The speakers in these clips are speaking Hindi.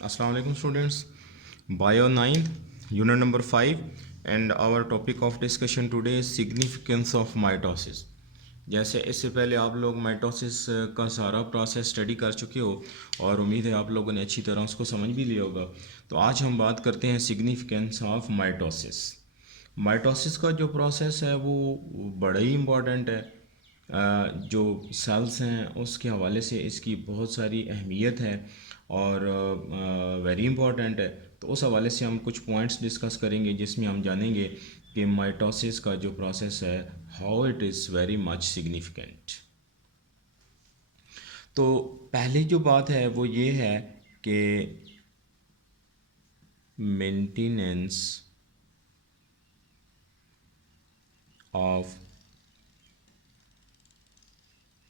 Assalamu alaikum students. Bio 9 unit number 5 and our topic of discussion today is significance of mitosis. जैसे इससे पहले आप लोग माइटोसिस का सारा प्रोसेस स्टडी कर चुके हो और उम्मीद है आप लोगों ने अच्छी तरह उसको समझ भी लिया होगा। तो आज हम बात करते हैं सिग्निफिकेंस ऑफ माइटोसिस। माइटोसिस का जो प्रोसेस है वो बड़ा ही इम्पॉर्टेंट है। जो सेल्स हैं उसके हवाले से इसकी बहुत सारी अहमियत है और वेरी इंपॉर्टेंट है। तो उस हवाले से हम कुछ पॉइंट्स डिस्कस करेंगे जिसमें हम जानेंगे कि माइटोसिस का जो प्रोसेस है how it is very much significant. तो पहली जो बात है वो ये है कि मेंटेनेंस ऑफ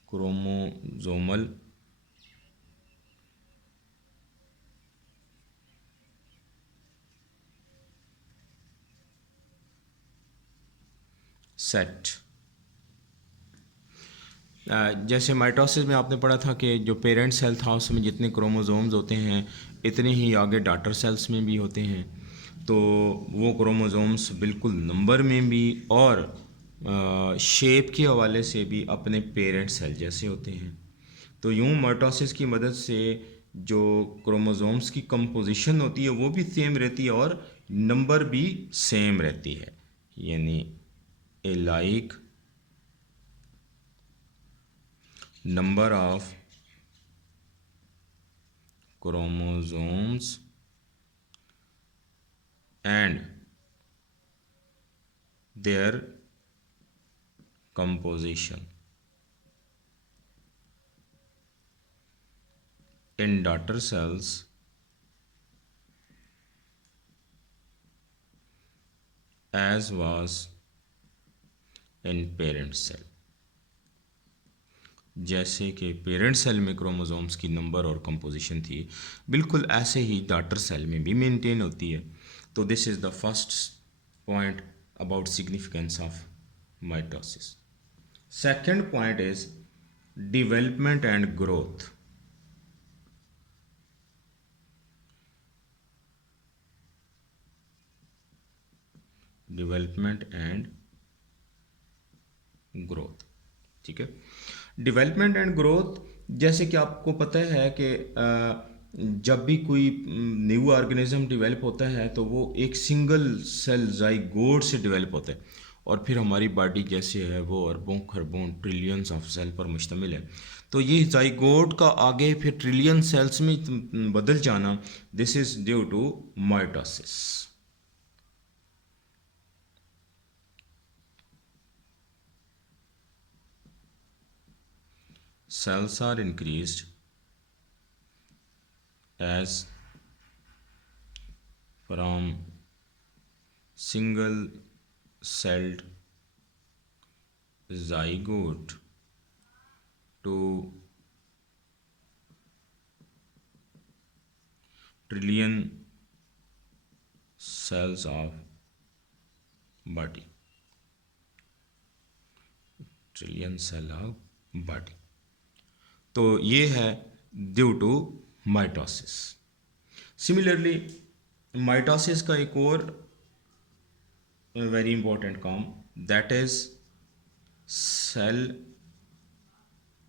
क्रोमोसोमल सेट। जैसे माइटोसिस में आपने पढ़ा था कि जो पेरेंट सेल था उसमें जितने क्रोमोसोम्स होते हैं इतने ही आगे डॉटर सेल्स में भी होते हैं। तो वो क्रोमोसोम्स बिल्कुल नंबर में भी और शेप के हवाले से भी अपने पेरेंट सेल जैसे होते हैं। तो यूँ माइटोसिस की मदद से जो क्रोमोसोम्स की कंपोजिशन होती है वो भी सेम रहती है और नंबर भी सेम रहती है, यानी ए like number of chromosomes and their composition in daughter cells as was in parent cell। जैसे कि पेरेंट सेल में क्रोमोसोम्स की नंबर और कंपोजिशन थी बिल्कुल ऐसे ही डॉटर सेल में भी मेंटेन होती है। तो this is the first point about significance of mitosis. Second point is development and growth. Development and growth, ठीक है। डेवलपमेंट एंड ग्रोथ, जैसे कि आपको पता है कि जब भी कोई न्यू ऑर्गेनिज्म डेवलप होता है तो वो एक सिंगल सेल जाइगोट से डेवलप होता है और फिर हमारी बॉडी जैसे है वो अरबों खरबों ट्रिलियंस ऑफ सेल पर मुश्तमिल है। तो ये जाइगोट का आगे फिर ट्रिलियन सेल्स में बदल जाना, this is due to mitosis. Cells are increased as from single celled zygote to trillion cells of body, trillion cell of body. तो ये है due to mitosis. Similarly mitosis का एक और वेरी इंपॉर्टेंट काम दैट इज सेल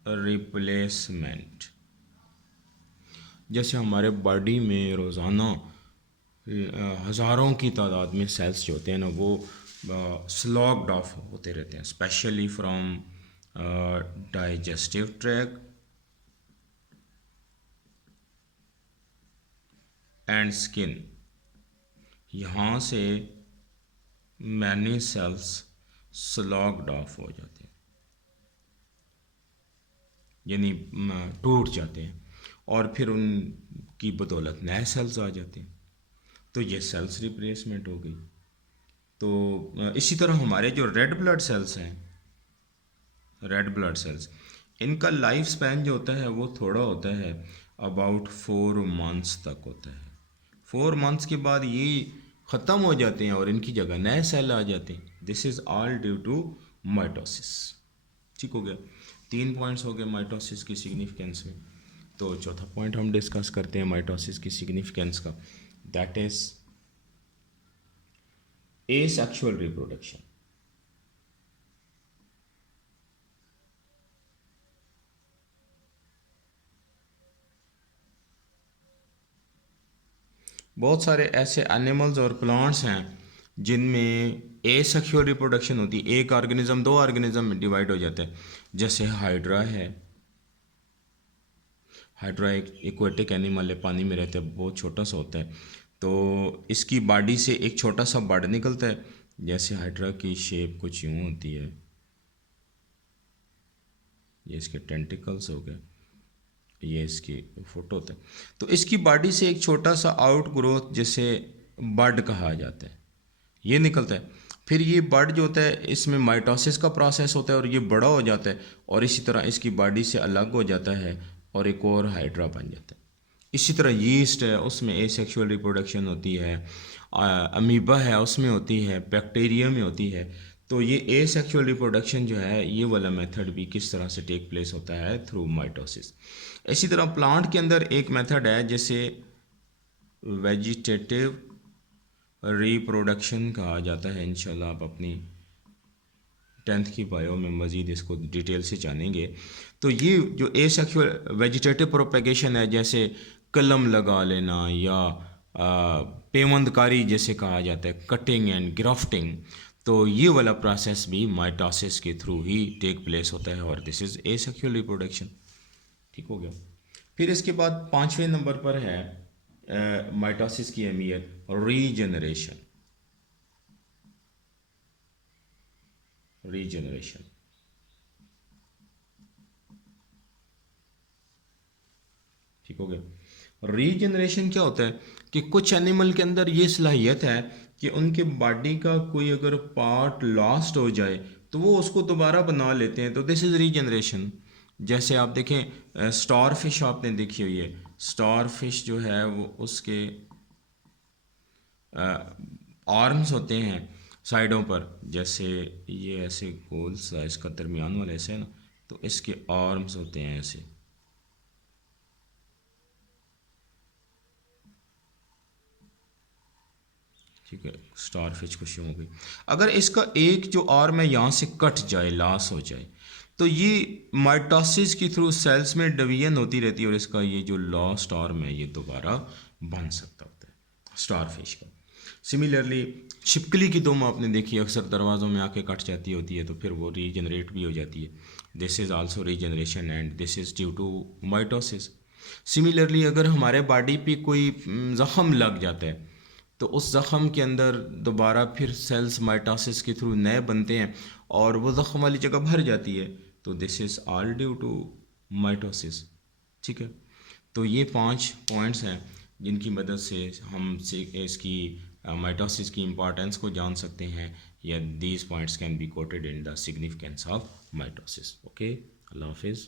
रिप्लेसमेंट। जैसे हमारे बॉडी में रोज़ाना हज़ारों की तादाद में सेल्स जो होते हैं ना वो स्लॉग्ड ऑफ होते रहते हैं, specially from digestive track and skin. यहाँ से मैनी सेल्स स्लॉग्ड ऑफ हो जाते हैं, यानी टूट जाते हैं और फिर उनकी बदौलत नए सेल्स आ जाते हैं। तो ये सेल्स रिप्लेसमेंट हो गई। तो इसी तरह हमारे जो रेड ब्लड सेल्स हैं, रेड ब्लड सेल्स, इनका लाइफ स्पैन जो होता है वो थोड़ा होता है, अबाउट 4 मंथ्स तक होता है। 4 मंथ्स के बाद ये ख़त्म हो जाते हैं और इनकी जगह नए सेल आ जाते हैं। This is all due to mitosis. ठीक हो गया, 3 पॉइंट्स हो गए माइटोसिस की सिग्निफिकेंस में। तो चौथा पॉइंट हम डिस्कस करते हैं माइटोसिस की सिग्निफिकेंस का, दैट इज एसेक्सुअल रिप्रोडक्शन। बहुत सारे ऐसे एनिमल्स और प्लांट्स हैं जिनमें एसेक्सुअल रिप्रोडक्शन होती है, एक ऑर्गेनिज्म दो ऑर्गेनिज्म में डिवाइड हो जाता है। जैसे हाइड्रा है, हाइड्रा एक एक्वेटिक एनिमल है, पानी में रहता है, बहुत छोटा सा होता है। तो इसकी बॉडी से एक छोटा सा बड निकलता है, जैसे हाइड्रा की शेप कुछ यूँ होती है, ये इसके टेंटिकल्स हो गए, ये इसकी फुट होता है। तो इसकी बॉडी से एक छोटा सा आउट ग्रोथ जिसे बड कहा जाता है, ये निकलता है। फिर ये बड जो होता है इसमें माइटोसिस का प्रोसेस होता है और ये बड़ा हो जाता है और इसी तरह इसकी बॉडी से अलग हो जाता है और एक और हाइड्रा बन जाता है। इसी तरह यीस्ट है, उसमें एसेक्सुअल रिप्रोडक्शन होती है, अमीबा है उसमें होती है, बैक्टीरिया में होती है। तो ये एसेक्सुअल रिप्रोडक्शन जो है ये वाला मेथड भी किस तरह से टेक प्लेस होता है, थ्रू माइटोसिस। इसी तरह प्लांट के अंदर एक मेथड है जिसे वेजिटेटिव रिप्रोडक्शन कहा जाता है। इंशाल्लाह आप अपनी 10th की बायो में मज़ीद इसको डिटेल से जानेंगे। तो ये जो एसेक्सुअल वेजिटेटिव प्रोपेगेशन है, जैसे कलम लगा लेना या पेवंदकारी जैसे कहा जाता है, कटिंग एंड ग्राफ्टिंग, तो ये वाला प्रोसेस भी माइटोसिस के थ्रू ही टेक प्लेस होता है और दिस इज़ एसेक्सुअल रिप्रोडक्शन। ठीक हो गया। फिर इसके बाद 5वें नंबर पर है माइटोसिस की अहमियत, रीजनरेशन। रीजनरेशन ठीक हो गया। रीजनरेशन क्या होता है कि कुछ एनिमल के अंदर ये सलाहियत है कि उनके बॉडी का कोई अगर पार्ट लॉस्ट हो जाए तो वो उसको दोबारा बना लेते हैं, तो दिस इज़ रीजनरेशन। जैसे आप देखें स्टार फिश आपने देखी हुई है, स्टार फिश जो है वो उसके आर्म्स होते हैं साइडों पर, जैसे ये ऐसे गोल सा इसका दरमियान वाला ऐसे है ना, तो इसके आर्म्स होते हैं ऐसे। ठीक है, स्टार फिश खुश हो गई। अगर इसका एक जो आर्म है यहाँ से कट जाए, लॉस हो जाए, तो ये माइटोसिस के थ्रू सेल्स में डिवीजन होती रहती है और इसका ये जो लॉस्ट आर्म है ये दोबारा बन सकता होता है स्टार फिश का। सिमिलरली छिपकली की दुम आपने देखी, अक्सर दरवाज़ों में आके कट जाती होती है, तो फिर वो रीजनरेट भी हो जाती है। This is also regeneration and this is due to mitosis. Similarly अगर हमारे बॉडी पे कोई ज़ख़म लग जाता है तो उस ज़ख़म के अंदर दोबारा फिर सेल्स माइटोसिस के थ्रू नए बनते हैं और वो ज़ख़म वाली जगह भर जाती है, तो this is all due to mitosis. ठीक है, तो ये 5 पॉइंट्स हैं जिनकी मदद से हम इसकी माइटोसिस की इम्पॉर्टेंस को जान सकते हैं, या these points can be quoted in the significance of mitosis. Okay, अल्लाह हाफिज़।